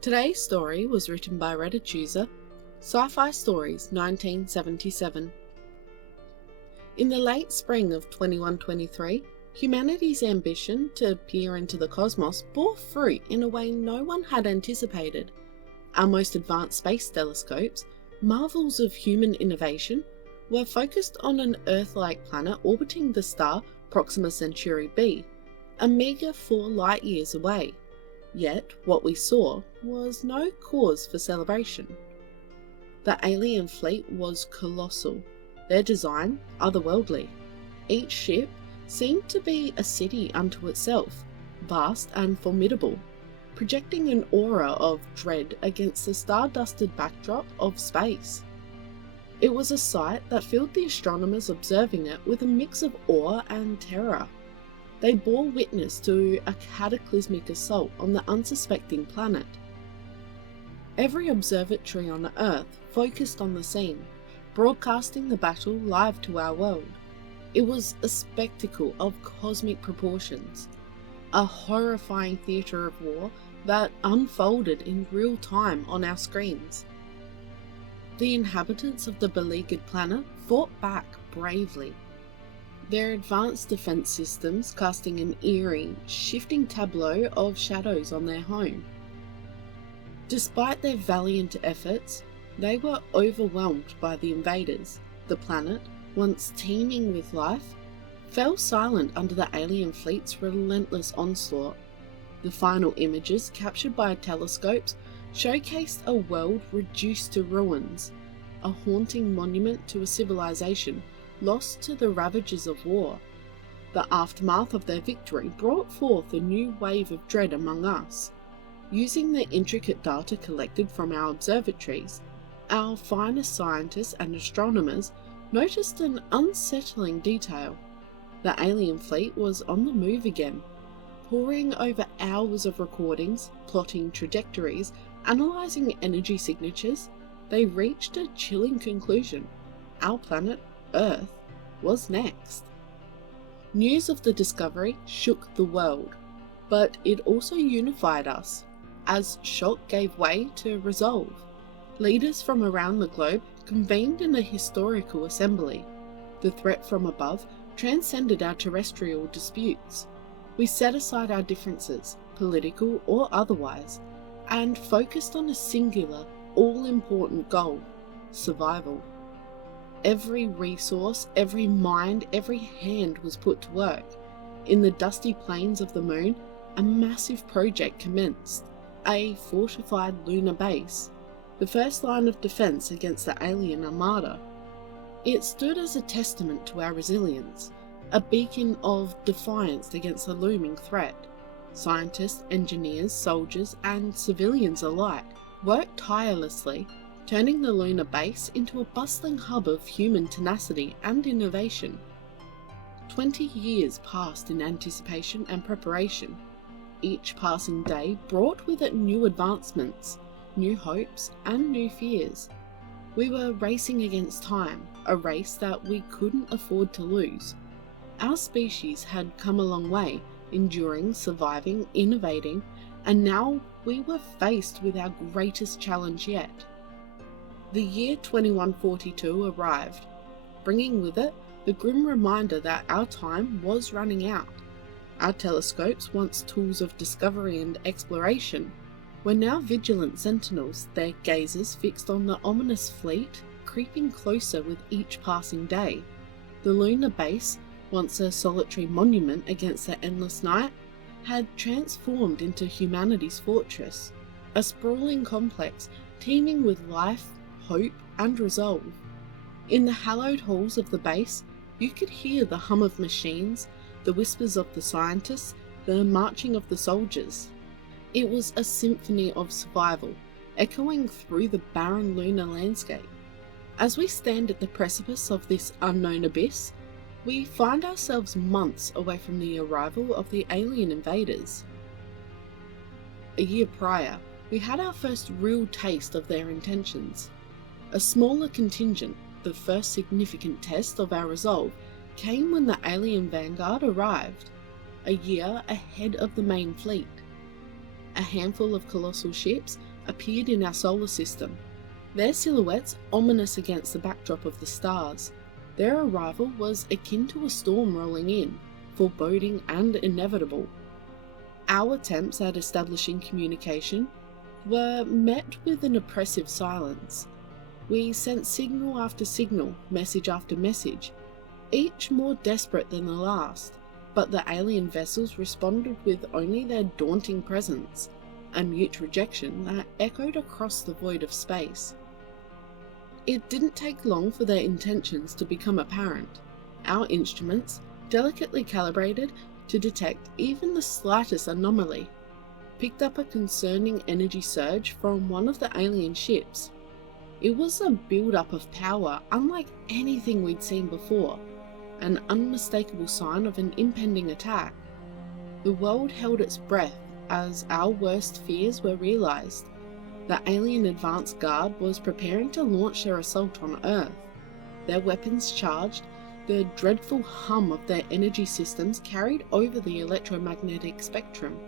Today's story was written by Reddit user Sci-Fi Stories 1977. In the late spring of 2123, humanity's ambition to peer into the cosmos bore fruit in a way no one had anticipated. Our most advanced space telescopes, marvels of human innovation, were focused on an Earth-like planet orbiting the star Proxima Centauri b, a meagre 4 light-years away. Yet, what we saw was no cause for celebration. The alien fleet was colossal, their design otherworldly. Each ship seemed to be a city unto itself, vast and formidable, projecting an aura of dread against the star-dusted backdrop of space. It was a sight that filled the astronomers observing it with a mix of awe and terror. They bore witness to a cataclysmic assault on the unsuspecting planet. Every observatory on Earth focused on the scene, broadcasting the battle live to our world. It was a spectacle of cosmic proportions, a horrifying theatre of war that unfolded in real time on our screens. The inhabitants of the beleaguered planet fought back bravely, their advanced defense systems casting an eerie, shifting tableau of shadows on their home. Despite their valiant efforts, they were overwhelmed by the invaders. The planet, once teeming with life, fell silent under the alien fleet's relentless onslaught. The final images captured by telescopes showcased a world reduced to ruins, a haunting monument to a civilization lost to the ravages of war. The aftermath of their victory brought forth a new wave of dread among us. Using the intricate data collected from our observatories, our finest scientists and astronomers noticed an unsettling detail. The alien fleet was on the move again. Poring over hours of recordings, plotting trajectories, analysing energy signatures, they reached a chilling conclusion. Our planet, Earth, was next. News of the discovery shook the world, but it also unified us, as shock gave way to resolve. Leaders from around the globe convened in a historical assembly. The threat from above transcended our terrestrial disputes. We set aside our differences, political or otherwise, and focused on a singular, all-important goal: survival. Every resource, every mind, every hand was put to work. In the dusty plains of the moon, a massive project commenced, a fortified lunar base, the first line of defense against the alien armada. It stood as a testament to our resilience, a beacon of defiance against the looming threat. Scientists, engineers, soldiers, and civilians alike worked tirelessly, turning the lunar base into a bustling hub of human tenacity and innovation. 20 years passed in anticipation and preparation. Each passing day brought with it new advancements, new hopes, and new fears. We were racing against time, a race that we couldn't afford to lose. Our species had come a long way, enduring, surviving, innovating, and now we were faced with our greatest challenge yet. The year 2142 arrived, bringing with it the grim reminder that our time was running out. Our telescopes, once tools of discovery and exploration, were now vigilant sentinels, their gazes fixed on the ominous fleet creeping closer with each passing day. The lunar base, once a solitary monument against the endless night, had transformed into humanity's fortress, a sprawling complex teeming with life, hope, and resolve. In the hallowed halls of the base, you could hear the hum of machines, the whispers of the scientists, the marching of the soldiers. It was a symphony of survival, echoing through the barren lunar landscape. As we stand at the precipice of this unknown abyss, we find ourselves months away from the arrival of the alien invaders. A year prior, we had our first real taste of their intentions. A smaller contingent, the first significant test of our resolve came when the alien vanguard arrived, a year ahead of the main fleet. A handful of colossal ships appeared in our solar system, their silhouettes ominous against the backdrop of the stars. Their arrival was akin to a storm rolling in, foreboding and inevitable. Our attempts at establishing communication were met with an oppressive silence. We sent signal after signal, message after message, each more desperate than the last, but the alien vessels responded with only their daunting presence, a mute rejection that echoed across the void of space. It didn't take long for their intentions to become apparent. Our instruments, delicately calibrated to detect even the slightest anomaly, picked up a concerning energy surge from one of the alien ships. It was a build-up of power unlike anything we'd seen before, an unmistakable sign of an impending attack. The world held its breath as our worst fears were realized. The alien advance guard was preparing to launch their assault on Earth. Their weapons charged, the dreadful hum of their energy systems carried over the electromagnetic spectrum,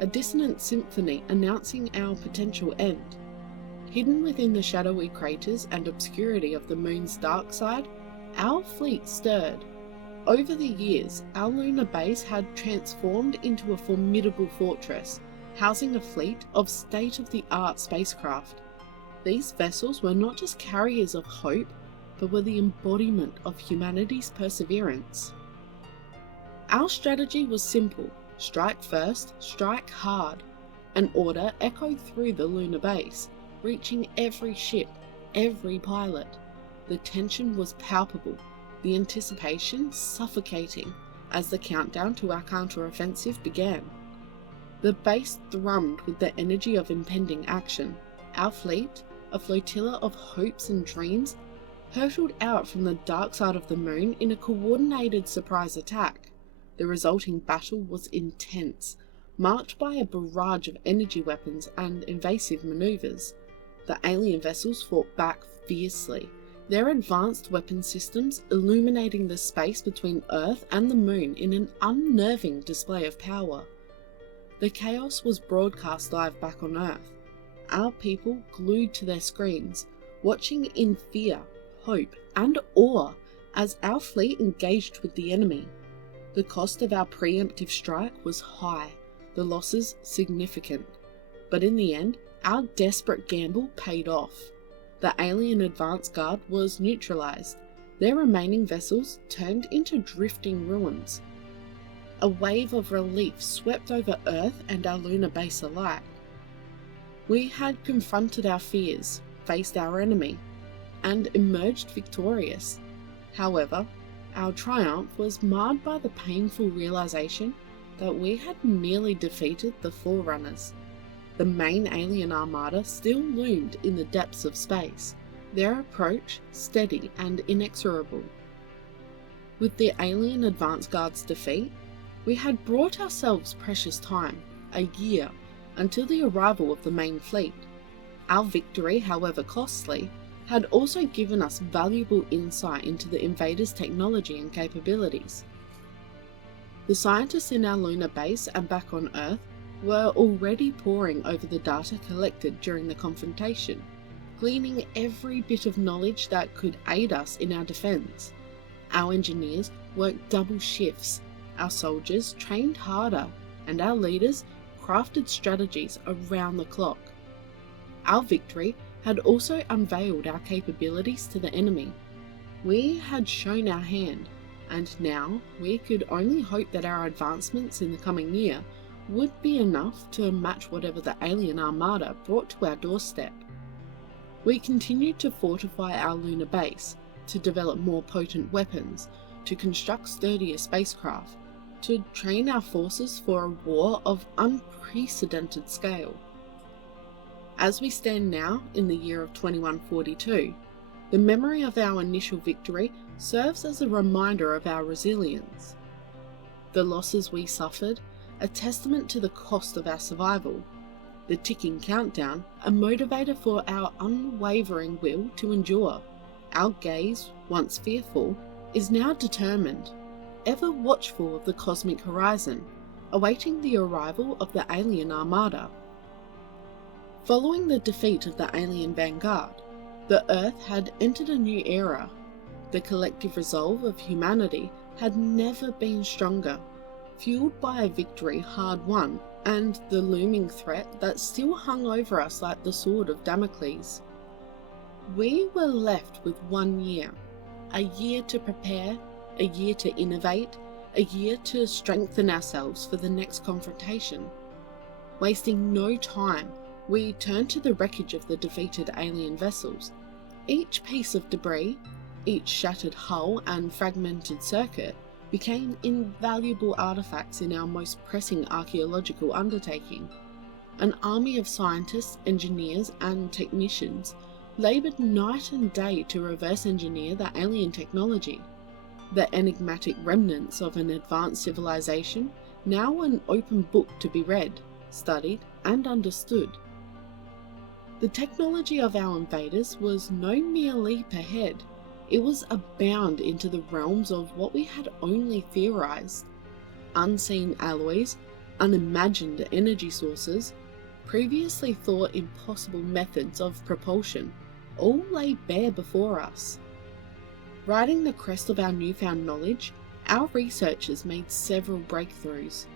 a dissonant symphony announcing our potential end. Hidden within the shadowy craters and obscurity of the moon's dark side, our fleet stirred. Over the years, our lunar base had transformed into a formidable fortress, housing a fleet of state-of-the-art spacecraft. These vessels were not just carriers of hope, but were the embodiment of humanity's perseverance. Our strategy was simple: strike first, strike hard. An order echoed through the lunar base, reaching every ship, every pilot. The tension was palpable, the anticipation suffocating as the countdown to our counter-offensive began. The base thrummed with the energy of impending action. Our fleet, a flotilla of hopes and dreams, hurtled out from the dark side of the moon in a coordinated surprise attack. The resulting battle was intense, marked by a barrage of energy weapons and invasive maneuvers. The alien vessels fought back fiercely, their advanced weapon systems illuminating the space between Earth and the moon in an unnerving display of power. The chaos was broadcast live back on Earth, our people glued to their screens, watching in fear, hope, and awe as our fleet engaged with the enemy. The cost of our preemptive strike was high, the losses significant, but in the end, our desperate gamble paid off. The alien advance guard was neutralized, their remaining vessels turned into drifting ruins. A wave of relief swept over Earth and our lunar base alike. We had confronted our fears, faced our enemy, and emerged victorious. However, our triumph was marred by the painful realization that we had merely defeated the Forerunners. The main alien armada still loomed in the depths of space, their approach steady and inexorable. With the alien advance guard's defeat, we had brought ourselves precious time, a year, until the arrival of the main fleet. Our victory, however costly, had also given us valuable insight into the invaders' technology and capabilities. The scientists in our lunar base and back on Earth were already poring over the data collected during the confrontation, gleaning every bit of knowledge that could aid us in our defense. Our engineers worked double shifts, our soldiers trained harder, and our leaders crafted strategies around the clock. Our victory had also unveiled our capabilities to the enemy. We had shown our hand, and now we could only hope that our advancements in the coming year would be enough to match whatever the alien armada brought to our doorstep. We continued to fortify our lunar base, to develop more potent weapons, to construct sturdier spacecraft, to train our forces for a war of unprecedented scale. As we stand now in the year of 2142, the memory of our initial victory serves as a reminder of our resilience. The losses we suffered, a testament to the cost of our survival. The ticking countdown, a motivator for our unwavering will to endure. Our gaze, once fearful, is now determined, ever watchful of the cosmic horizon, awaiting the arrival of the alien armada. Following the defeat of the alien vanguard, the Earth had entered a new era. The collective resolve of humanity had never been stronger, fueled by a victory hard won and the looming threat that still hung over us like the sword of Damocles. We were left with 1 year, a year to prepare, a year to innovate, a year to strengthen ourselves for the next confrontation. Wasting no time, we turned to the wreckage of the defeated alien vessels. Each piece of debris, each shattered hull and fragmented circuit became invaluable artifacts in our most pressing archaeological undertaking. An army of scientists, engineers, and technicians laboured night and day to reverse engineer the alien technology. The enigmatic remnants of an advanced civilization, now an open book to be read, studied, and understood. The technology of our invaders was no mere leap ahead. It was a bound into the realms of what we had only theorized. Unseen alloys, unimagined energy sources, previously thought impossible methods of propulsion, all lay bare before us. Riding the crest of our newfound knowledge, our researchers made several breakthroughs.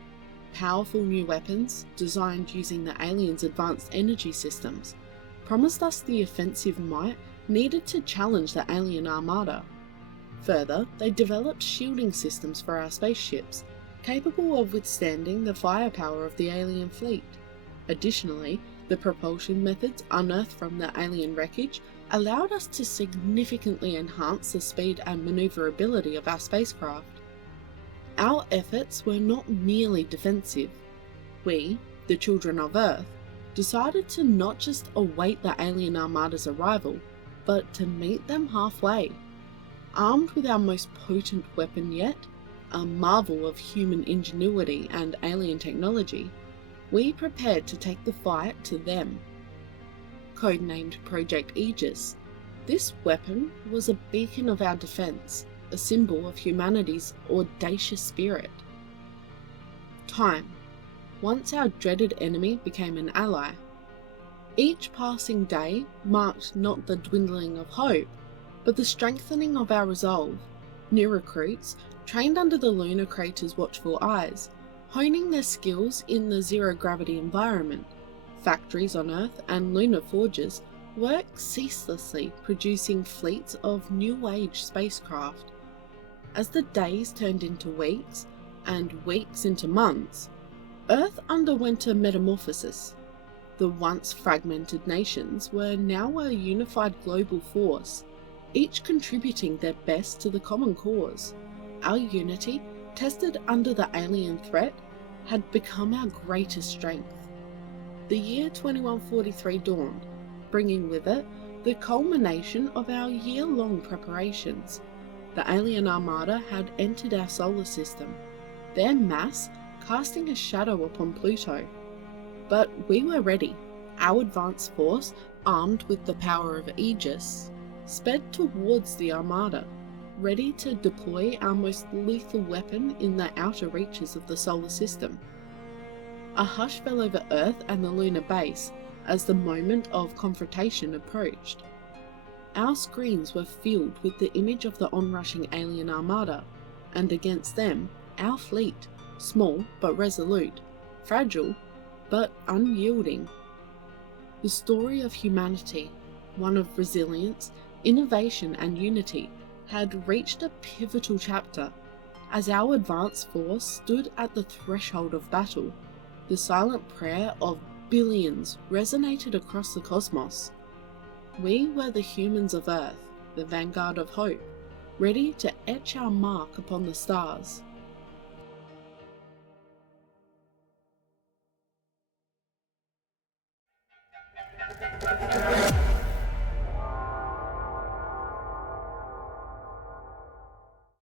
Powerful new weapons, designed using the aliens' advanced energy systems, promised us the offensive might needed to challenge the alien armada. Further, they developed shielding systems for our spaceships, capable of withstanding the firepower of the alien fleet. Additionally, the propulsion methods unearthed from the alien wreckage allowed us to significantly enhance the speed and maneuverability of our spacecraft. Our efforts were not merely defensive. We, the children of Earth, decided to not just await the alien armada's arrival, but to meet them halfway. Armed with our most potent weapon yet, a marvel of human ingenuity and alien technology, we prepared to take the fight to them. Codenamed Project Aegis, this weapon was a beacon of our defense, a symbol of humanity's audacious spirit. Time. Once our dreaded enemy became an ally. Each passing day marked not the dwindling of hope, but the strengthening of our resolve. New recruits, trained under the lunar crater's watchful eyes, honing their skills in the zero-gravity environment. Factories on Earth and lunar forges worked ceaselessly, producing fleets of new-age spacecraft. As the days turned into weeks, and weeks into months, Earth underwent a metamorphosis. The once fragmented nations were now a unified global force, each contributing their best to the common cause. Our unity, tested under the alien threat, had become our greatest strength. The year 2143 dawned, bringing with it the culmination of our year-long preparations. The alien armada had entered our solar system, their mass casting a shadow upon Pluto. But we were ready. Our advanced force, armed with the power of Aegis, sped towards the armada, ready to deploy our most lethal weapon in the outer reaches of the solar system. A hush fell over Earth and the lunar base as the moment of confrontation approached. Our screens were filled with the image of the onrushing alien armada, and against them, our fleet, small but resolute, fragile but unyielding. The story of humanity, one of resilience, innovation and unity, had reached a pivotal chapter. As our advanced force stood at the threshold of battle, the silent prayer of billions resonated across the cosmos. We were the humans of Earth, the vanguard of hope, ready to etch our mark upon the stars.